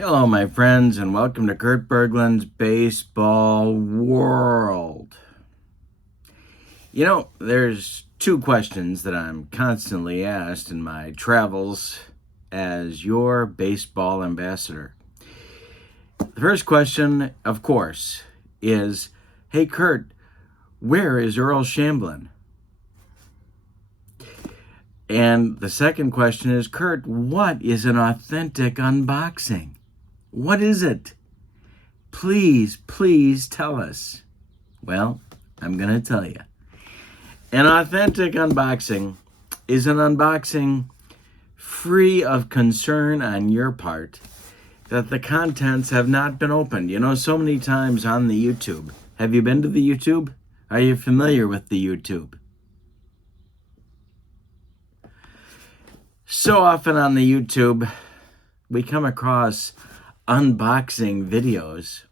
Hello, my friends, and welcome to Kurt Berglund's Baseball World. You know, there's two questions that I'm constantly asked in my travels as your baseball ambassador. The first question, of course, is, hey, Kurt, where is Earl Shamblin? And the second question is, Kurt, what is an authentic unboxing? What is it? Please tell us. Well, I'm going to tell you. An authentic unboxing is an unboxing free of concern on your part that the contents have not been opened. You know, so many times on the YouTube. Have you been to the YouTube? Are you familiar with the YouTube? So often on the YouTube, we come across unboxing videos,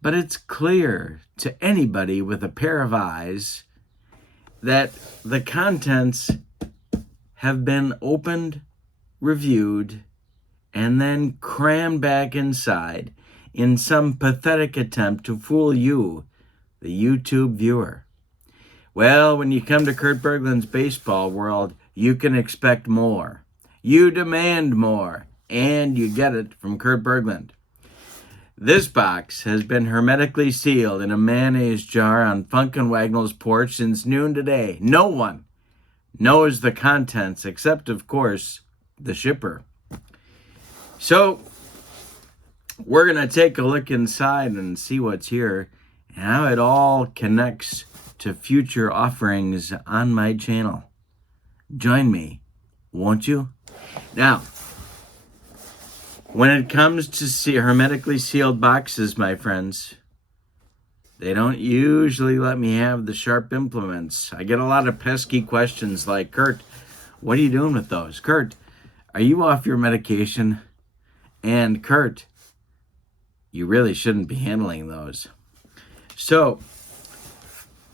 but it's clear to anybody with a pair of eyes that the contents have been opened, reviewed, and then crammed back inside in some pathetic attempt to fool you, the YouTube viewer. Well, when you come to Kurt Berglund's Baseball World, you can expect more. You demand more, and you get it from Kurt Berglund. This box has been hermetically sealed in a mayonnaise jar on Funk and Wagnall's porch since noon today. No one knows the contents except, of course, the shipper. So, we're going to take a look inside and see what's here and how it all connects to future offerings on my channel. Join me, won't you? Now, when it comes to hermetically sealed boxes, my friends, they don't usually let me have the sharp implements. I get a lot of pesky questions like, Kurt, what are you doing with those? Kurt, are you off your medication? And Kurt, you really shouldn't be handling those. So,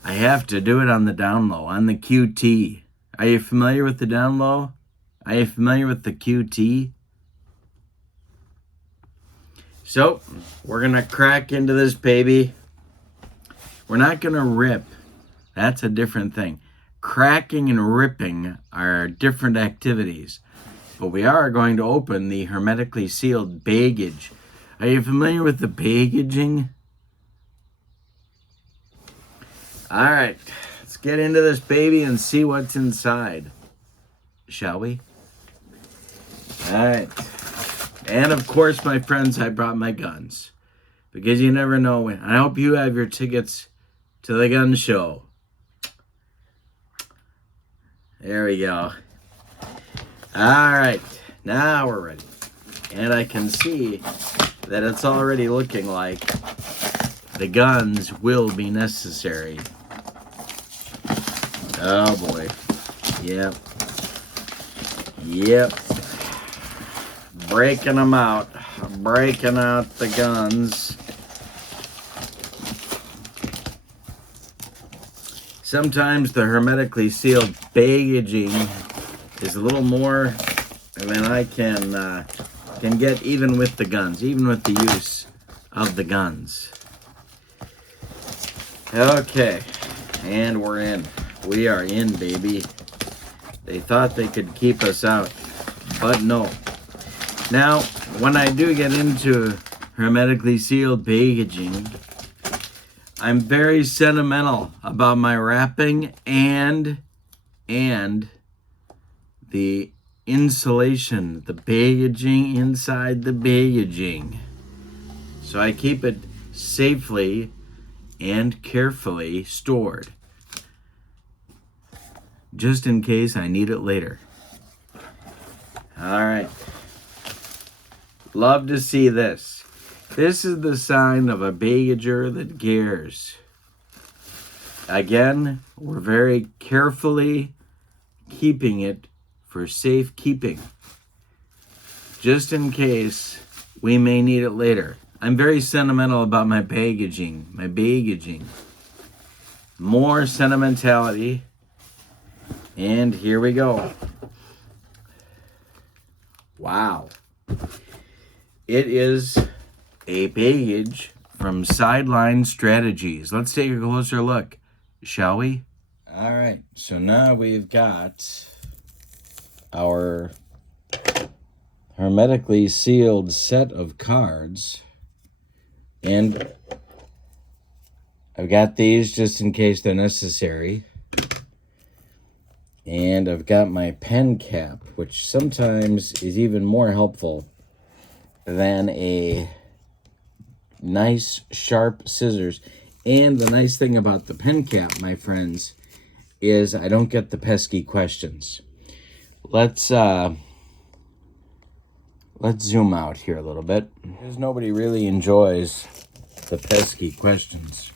I have to do it on the down low, on the QT. Are you familiar with the down low? Are you familiar with the QT? So, we're going to crack into this baby. We're not going to rip. That's a different thing. Cracking and ripping are different activities. But we are going to open the hermetically sealed baggage. Are you familiar with the baggaging? All right, let's get into this baby and see what's inside. Shall we? All right. And of course, my friends, I brought my guns. Because you never know when. I hope you have your tickets to the gun show. There we go. All right. Now we're ready. And I can see that it's already looking like the guns will be necessary. Oh boy. Yep. Breaking them out. Breaking out the guns. Sometimes the hermetically sealed baggaging is a little more than I can get even with the guns, even with the use of the guns. Okay, and we're in. We are in, baby. They thought they could keep us out, but no. Now, when I do get into hermetically sealed packaging, I'm very sentimental about my wrapping and the insulation, the packaging inside the packaging. So I keep it safely and carefully stored, just in case I need it later. All right. Love to see this. This is the sign of a baggager that cares. Again, we're very carefully keeping it for safekeeping, just in case we may need it later. I'm very sentimental about my baggaging. More sentimentality. And here we go. Wow. It is a page from Sideline Strategies. Let's take a closer look, shall we? All right, so now we've got our hermetically sealed set of cards, and I've got these just in case they're necessary. And I've got my pen cap, which sometimes is even more helpful than a nice sharp scissors. And the nice thing about the pen cap, my friends, is I don't get the pesky questions. Let's zoom out here a little bit, because nobody really enjoys the pesky questions.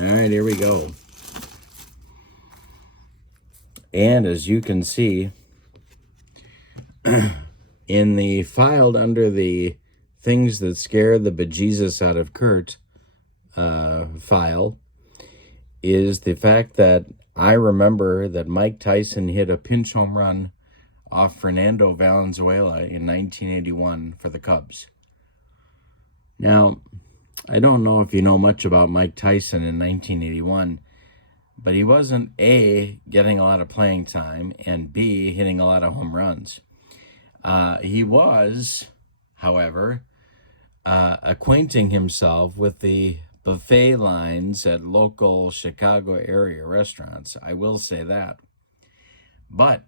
All right, here we go. And as you can see, in the filed under the things that scare the bejesus out of Kurt file is the fact that I remember that Mike Tyson hit a pinch home run off Fernando Valenzuela in 1981 for the Cubs. Now, I don't know if you know much about Mike Tyson in 1981, but he wasn't A, getting a lot of playing time, and B, hitting a lot of home runs. He was, however, acquainting himself with the buffet lines at local Chicago area restaurants. I will say that. But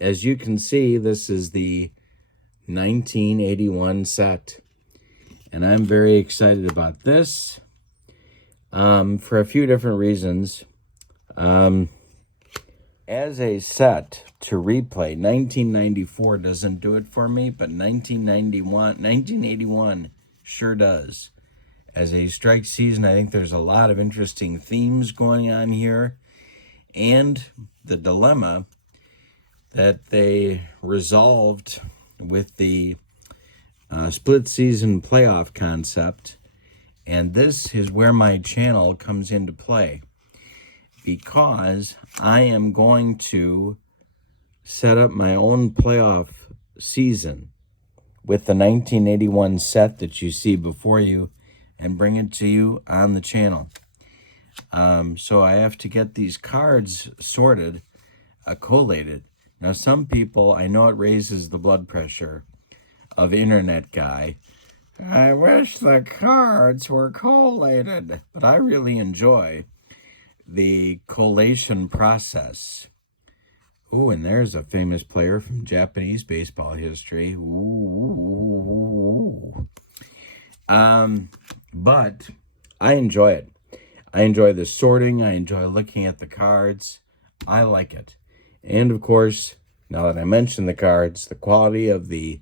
as you can see, this is the 1981 set. And I'm very excited about this for a few different reasons. As a set to replay, 1994 doesn't do it for me, but 1981 sure does. As a strike season, I think there's a lot of interesting themes going on here. And the dilemma that they resolved with the split season playoff concept. And this is where my channel comes into play, because I am going to set up my own playoff season with the 1981 set that you see before you and bring it to you on the channel. So I have to get these cards sorted, collated. Now, some people, I know it raises the blood pressure of internet guy. I wish the cards were collated, but I really enjoy the collation process. Ooh, and there's a famous player from Japanese baseball history. Ooh. But I enjoy it. I enjoy the sorting. I enjoy looking at the cards. I like it. And of course, now that I mentioned the cards, the quality of the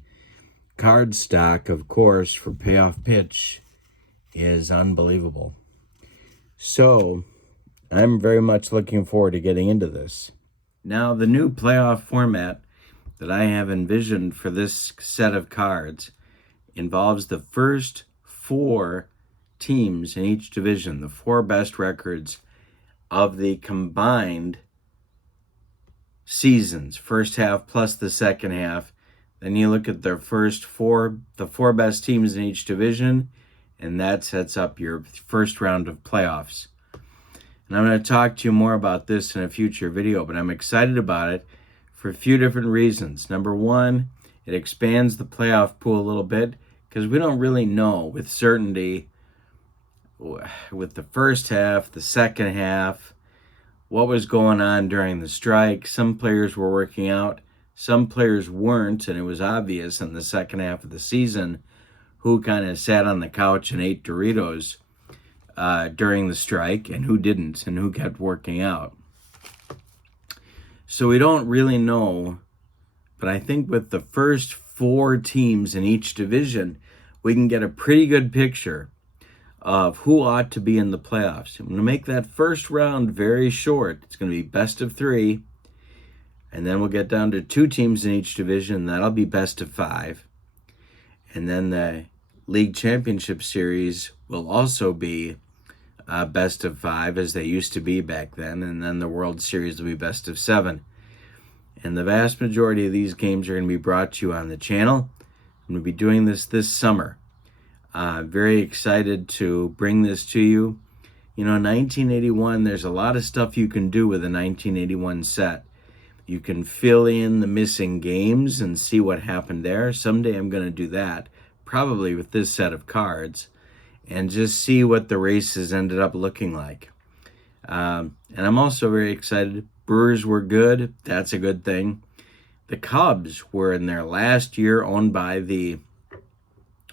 card stock, of course, for Payoff Pitch is unbelievable. So I'm very much looking forward to getting into this. Now, the new playoff format that I have envisioned for this set of cards involves the first 4 teams in each division, the 4 best records of the combined seasons, first half plus the second half. Then you look at the four best teams in each division, and that sets up your first round of playoffs. And I'm going to talk to you more about this in a future video, but I'm excited about it for a few different reasons. Number one, it expands the playoff pool a little bit, because we don't really know with certainty with the first half, the second half, what was going on during the strike. Some players were working out, some players weren't, and it was obvious in the second half of the season who kind of sat on the couch and ate Doritos during the strike and who didn't, and who kept working out. So we don't really know, but I think with the first 4 teams in each division, we can get a pretty good picture of who ought to be in the playoffs. I'm going to make that first round very short. It's going to be best of 3, and then we'll get down to 2 teams in each division. That'll be best of 5. And then the League Championship Series will also be best of 5, as they used to be back then. And then the World Series will be best of 7. And the vast majority of these games are going to be brought to you on the channel. I'm going to be doing this summer. Very excited to bring this to you. 1981, there's a lot of stuff you can do with a 1981 set. You can fill in the missing games and see what happened there. Someday I'm going to do that, probably with this set of cards, and just see what the races ended up looking like. And I'm also very excited. Brewers were good. That's a good thing. The Cubs were in their last year owned by the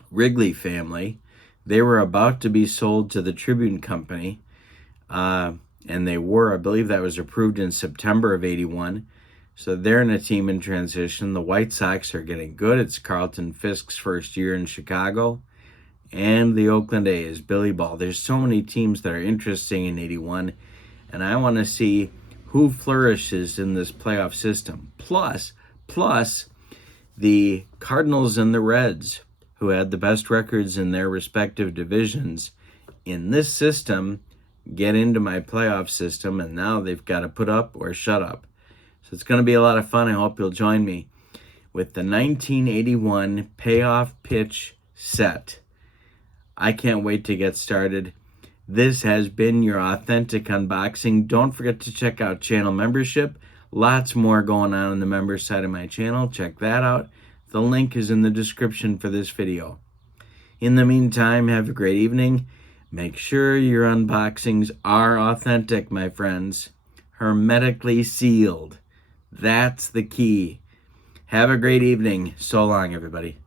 Wrigley family. They were about to be sold to the Tribune Company, and they were, I believe that was approved in September of 81. So they're in a team in transition. The White Sox are getting good. It's Carlton Fisk's first year in Chicago. And the Oakland A's, Billy Ball. There's so many teams that are interesting in 81, and I want to see who flourishes in this playoff system. Plus, the Cardinals and the Reds, who had the best records in their respective divisions in this system, get into my playoff system, and now they've got to put up or shut up. So it's going to be a lot of fun. I hope you'll join me with the 1981 Payoff Pitch set. I can't wait to get started. This has been your authentic unboxing. Don't forget to check out channel membership. Lots more going on the members side of my channel. Check that out. The link is in the description for this video. In the meantime, have a great evening. Make sure your unboxings are authentic, my friends. Hermetically sealed. That's the key. Have a great evening. So long, everybody.